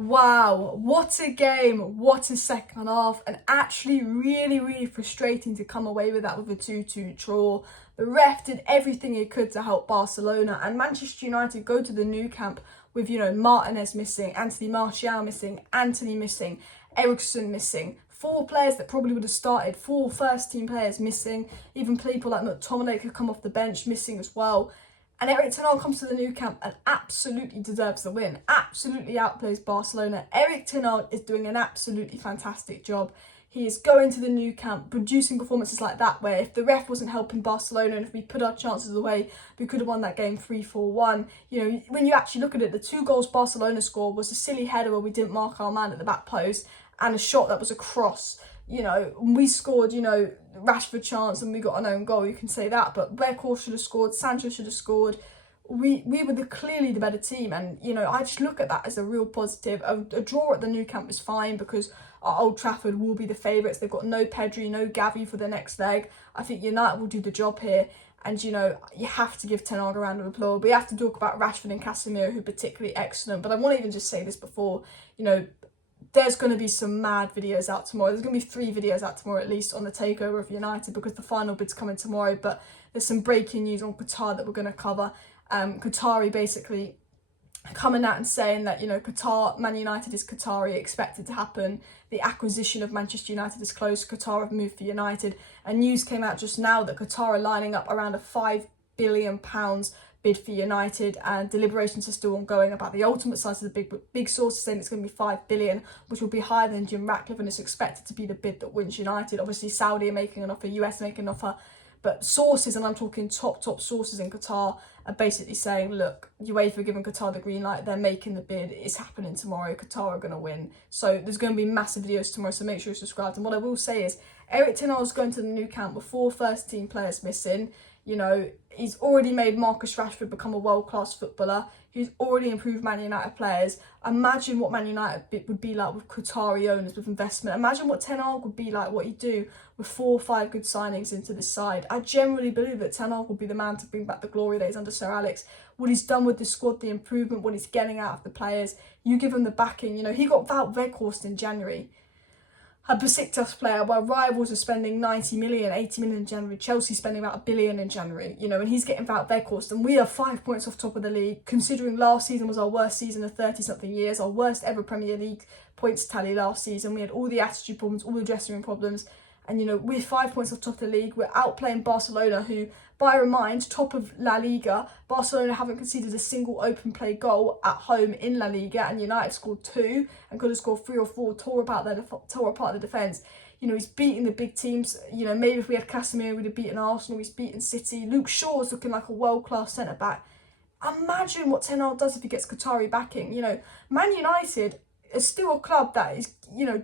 Wow, what a game, what a second half, and actually really frustrating to come away with that with a 2-2 draw. The ref did everything he could to help Barcelona, and Manchester United go to the Nou Camp with, Martinez missing, Anthony Martial missing, Antony missing, Eriksen missing. 4 players that probably would have started, 4 first team players missing, even people like McTominay could come off the bench missing as well. And Erik Ten Hag comes to the Nou Camp and absolutely deserves the win. Absolutely outplays Barcelona. Erik Ten Hag is doing an absolutely fantastic job. He is going to the Nou Camp, producing performances like that, where if the ref wasn't helping Barcelona and if we put our chances away, we could have won that game 3-4-1. When you actually look at it, the 2 goals Barcelona scored was a silly header where we didn't mark our man at the back post and a shot that was a cross. We scored, Rashford chance and we got an own goal, you can say that, but Weghorst should have scored, Sancho should have scored. We were clearly the better team, and I just look at that as a real positive. A draw at the Nou Camp is fine because our Old Trafford will be the favourites. They've got no Pedri, no Gavi for the next leg. I think United will do the job here, and you have to give Ten Hag a round of applause. We have to talk about Rashford and Casemiro, who are particularly excellent, but I want to even just say this before, there's going to be some mad videos out tomorrow. There's going to be 3 videos out tomorrow at least on the takeover of United because the final bid's coming tomorrow. But there's some breaking news on Qatar that we're going to cover. Qatari basically coming out and saying that, Qatar, Man United is Qatari, expected to happen. The acquisition of Manchester United is closed. Qatar have moved for United. And news came out just now that Qatar are lining up around a £5 billion bid for United, and deliberations are still ongoing about the ultimate size of the big sources saying it's going to be 5 billion, which will be higher than Jim Ratcliffe, and it's expected to be the bid that wins United. Obviously Saudi are making an offer, US making an offer, but sources, and I'm talking top sources in Qatar, are basically saying, look, UEFA giving Qatar the green light, they're making the bid, it's happening tomorrow, Qatar are going to win. So there's going to be massive videos tomorrow, so make sure you're subscribed. And what I will say is Erik Ten Hag is going to the Nou Camp with 4 first team players missing. He's already made Marcus Rashford become a world-class footballer. He's already improved Man United players. Imagine what Man United would be like with Qatari owners, with investment. Imagine what Ten Hag would be like, what he'd do with 4 or 5 good signings into this side. I generally believe that Ten Hag will be the man to bring back the glory days under Sir Alex. What he's done with the squad, the improvement, what he's getting out of the players. You give him the backing. He got Wout Weghorst in January, a Besiktas player, where rivals are spending 90 million, 80 million in January. Chelsea spending about £1 billion in January, and he's getting Wout Weghorst, and we are 5 points off top of the league, considering last season was our worst season of 30-something years, our worst ever Premier League points tally last season. We had all the attitude problems, all the dressing room problems, and we're 5 points off top of the league. We're outplaying Barcelona, who, bear in mind, top of La Liga. Barcelona haven't conceded a single open play goal at home in La Liga, and United scored 2 and could have scored 3 or 4, tore apart the defence. He's beating the big teams. Maybe if we had Casemiro, we'd have beaten Arsenal. He's beaten City. Luke Shaw's looking like a world-class centre-back. Imagine what Ten Hag does if he gets Qatari backing. Man United is still a club that is,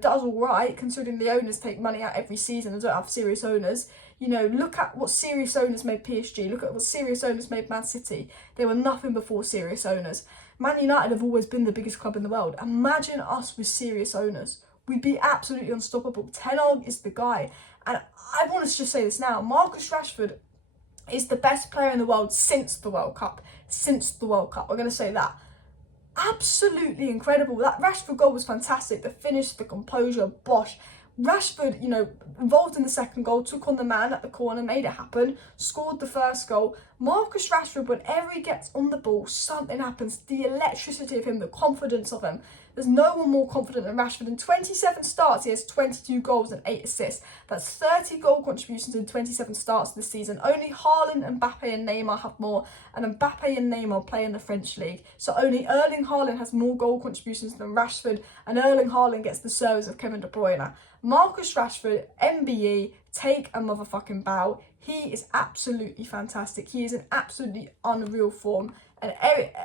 does all right, considering the owners take money out every season and don't have serious owners. Look at what serious owners made PSG. Look at what serious owners made Man City. They were nothing before serious owners. Man United have always been the biggest club in the world. Imagine us with serious owners. We'd be absolutely unstoppable. Ten Hag is the guy. And I want to just say this now. Marcus Rashford is the best player in the world since the World Cup. Since the World Cup. We're going to say that. Absolutely incredible. That Rashford goal was fantastic. The finish, the composure, bosh. Rashford, involved in the second goal, took on the man at the corner, made it happen, scored the first goal. Marcus Rashford, whenever he gets on the ball, something happens. The electricity of him, the confidence of him. There's no one more confident than Rashford. In 27 starts, he has 22 goals and 8 assists. That's 30 goal contributions in 27 starts this season. Only Haaland, Mbappe and Neymar have more, and Mbappe and Neymar play in the French league. So only Erling Haaland has more goal contributions than Rashford, and Erling Haaland gets the service of Kevin De Bruyne. Marcus Rashford, MBE, take a motherfucking bow. He is absolutely fantastic. He is in absolutely unreal form. And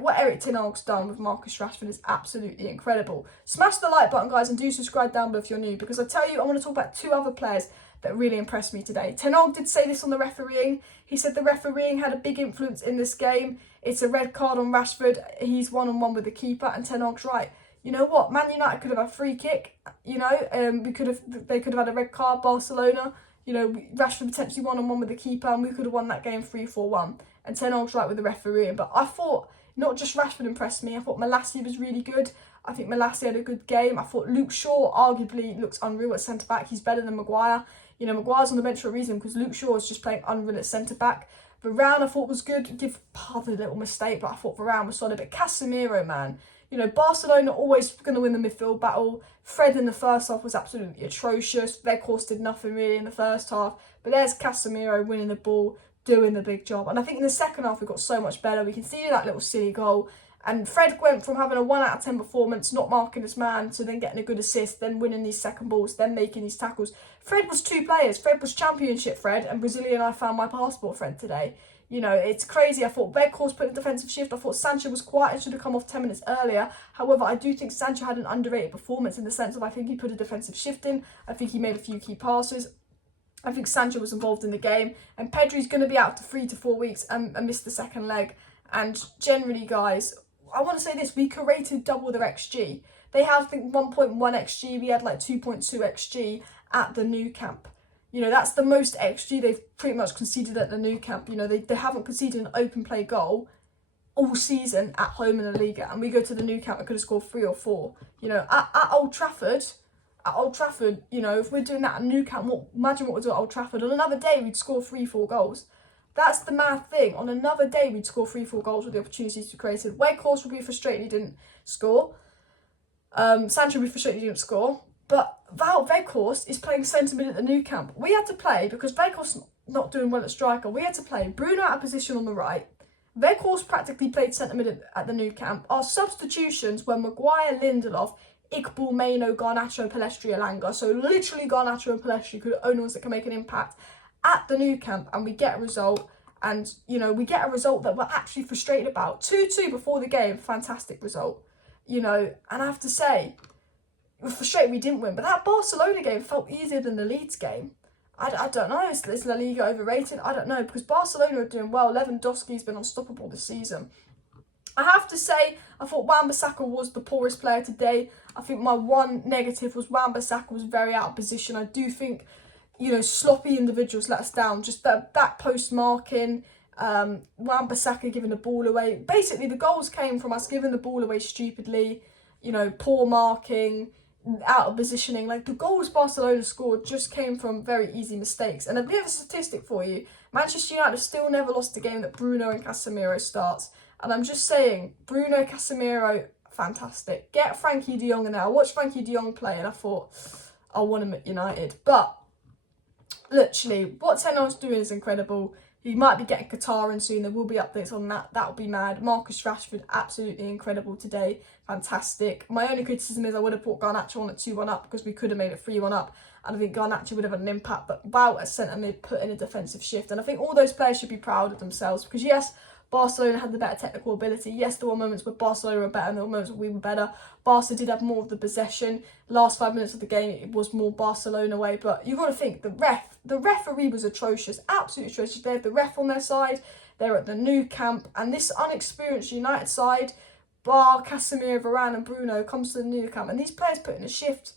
what Erik Ten Hag's done with Marcus Rashford is absolutely incredible. Smash the like button, guys, and do subscribe down below if you're new, because I tell you, I want to talk about 2 other players that really impressed me today. Ten Hag did say this on the refereeing. He said the refereeing had a big influence in this game. It's a red card on Rashford. He's one-on-one with the keeper, and Ten Hag's right. You know what? Man United could have had a free kick. They could have had a red card. Barcelona. Rashford potentially one-on-one with the keeper, and we could have won that game 3-4-1. And Ten Hag's right with the refereeing. But I thought not just Rashford impressed me. I thought Malassi was really good. I think Malassi had a good game. I thought Luke Shaw arguably looks unreal at centre-back. He's better than Maguire. You know, Maguire's on the bench for a reason because Luke Shaw is just playing unreal at centre-back. Varane I thought was good. Give part of a little mistake, but I thought Varane was solid. But Casemiro, man, you know, Barcelona always going to win the midfield battle. Fred in the first half was absolutely atrocious. Weghorst did nothing really in the first half. But there's Casemiro winning the ball, doing the big job. And I think in the second half we got so much better. We can see that little silly goal. And Fred went from having a 1 out of 10 performance, not marking his man, to then getting a good assist, then winning these second balls, then making these tackles. Fred was 2 players. Fred was Championship Fred and Brazilian I found my passport Fred today. You know, it's crazy. I thought Weghorst put in a defensive shift. I thought Sancho was quiet and should have come off 10 minutes earlier. However, I do think Sancho had an underrated performance in the sense of I think he put a defensive shift in. I think he made a few key passes. I think Sancho was involved in the game. And Pedri's going to be out for 3 to 4 weeks and miss the second leg. And generally, guys, I want to say this, we created double their XG. They have, I think, 1.1 XG. We had like 2.2 XG at the new camp. You know, that's the most XG they've pretty much conceded at the new camp. You know, they haven't conceded an open play goal all season at home in the Liga. And we go to the new camp and could have scored 3 or 4. You know, at Old Trafford, you know, if we're doing that at Nou Camp, imagine what we're doing at Old Trafford. On another day, we'd score 3-4 goals. That's the mad thing. On another day, we'd score 3-4 goals with the opportunities we created. Weghorst would be frustrated he didn't score. Sancho would be frustrated he didn't score. But Wout Weghorst is playing centre mid at the Nou Camp. We had to play, because Weghorst's not doing well at striker, we had to play Bruno out of position on the right. Weghorst practically played centre mid at the Nou Camp. Our substitutions were Maguire, Lindelof, Iqbal, Maino, Garnacho, Pellistri, Elanga. So literally Garnacho and Pellistri could only ones that can make an impact at the Nou Camp, and we get a result. And, you know, we get a result that we're actually frustrated about. 2-2 before the game, fantastic result. You know, and I have to say, we're frustrated we didn't win. But that Barcelona game felt easier than the Leeds game. I don't know, is La Liga overrated? I don't know, because Barcelona are doing well. Lewandowski's been unstoppable this season. I have to say, I thought Wan-Bissaka was the poorest player today. I think my one negative was Wan-Bissaka was very out of position. I do think, you know, sloppy individuals let us down. Just that post marking, Wan-Bissaka giving the ball away. Basically, the goals came from us giving the ball away stupidly, you know, poor marking, out of positioning. Like, the goals Barcelona scored just came from very easy mistakes. And a bit of a statistic for you, Manchester United have still never lost a game that Bruno and Casemiro starts. And I'm just saying, Bruno, Casemiro, fantastic. Get Frankie de Jong in there. I watched Frankie de Jong play and I thought, I want him at United. But literally, what Ten Hag's doing is incredible. He might be getting Qatar in soon. There will be updates on that. That would be mad. Marcus Rashford, absolutely incredible today. Fantastic. My only criticism is I would have put Garnacho on at 2-1 up because we could have made it 3-1 up. And I think Garnacho would have had an impact. But wow, at centre mid, put in a defensive shift. And I think all those players should be proud of themselves. Because yes, Barcelona had the better technical ability. Yes, there were moments where Barcelona were better and there were moments where we were better. Barca did have more of the possession. Last 5 minutes of the game, it was more Barcelona way. But you've got to think, the referee was atrocious. Absolutely atrocious. They had the ref on their side. They're at the Nou Camp. And this unexperienced United side, bar Casemiro, Varane and Bruno, comes to the Nou Camp. And these players put in a shift.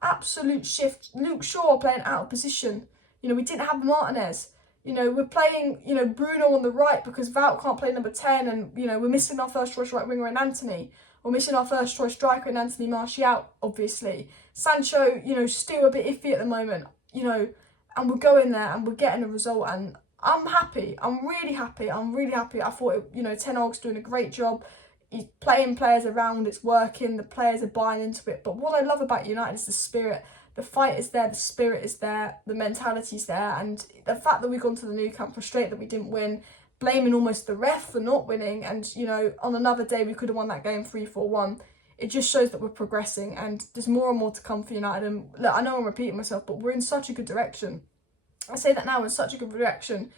Absolute shift. Luke Shaw playing out of position. You know, we didn't have Martinez. You know, we're playing, you know, Bruno on the right because Wout can't play number 10 and, you know, we're missing our first choice right winger in Anthony. We're missing our first choice striker in Anthony Martial, obviously. Sancho, you know, still a bit iffy at the moment, you know, and we're going there and we're getting a result and I'm happy. I'm really happy. I thought, you know, Ten Hag's doing a great job. He's playing players around, it's working, the players are buying into it. But what I love about United is the spirit. The fight is there, the spirit is there, the mentality's there, and the fact that we've gone to the Nou Camp frustrated that we didn't win, blaming almost the ref for not winning, and, you know, on another day we could have won that game 3-4-1. It just shows that we're progressing, and there's more and more to come for United. And look, I know I'm repeating myself, but we're in such a good direction. I say that now, we're in such a good direction.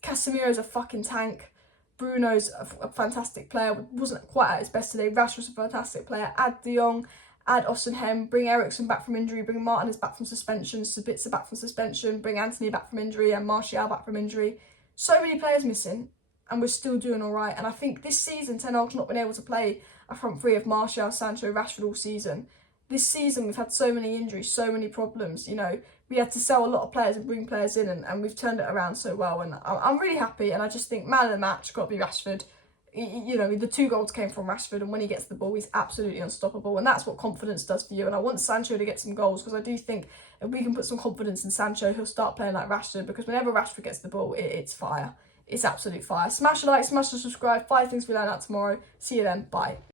Casemiro's a fucking tank. Bruno's a fantastic player. Wasn't quite at his best today. Rashford's a fantastic player. Add De Jong. Add Ostenhem, bring Eriksen back from injury, bring Martinez back from suspension, Sabitzer back from suspension, bring Anthony back from injury and Martial back from injury. So many players missing and we're still doing all right. And I think this season, Ten Hag's not been able to play a front three of Martial, Sancho, Rashford all season. This season, we've had so many injuries, so many problems. You know, we had to sell a lot of players and bring players in and we've turned it around so well. And I'm really happy. And I just think man of the match got to be Rashford. you know, the 2 goals came from Rashford, and when he gets the ball, he's absolutely unstoppable, and that's what confidence does for you. And I want Sancho to get some goals, because I do think if we can put some confidence in Sancho, he'll start playing like Rashford, because whenever Rashford gets the ball, it's fire. It's absolute fire. Smash a like, smash the subscribe. 5 things we learn out tomorrow. See you then. Bye.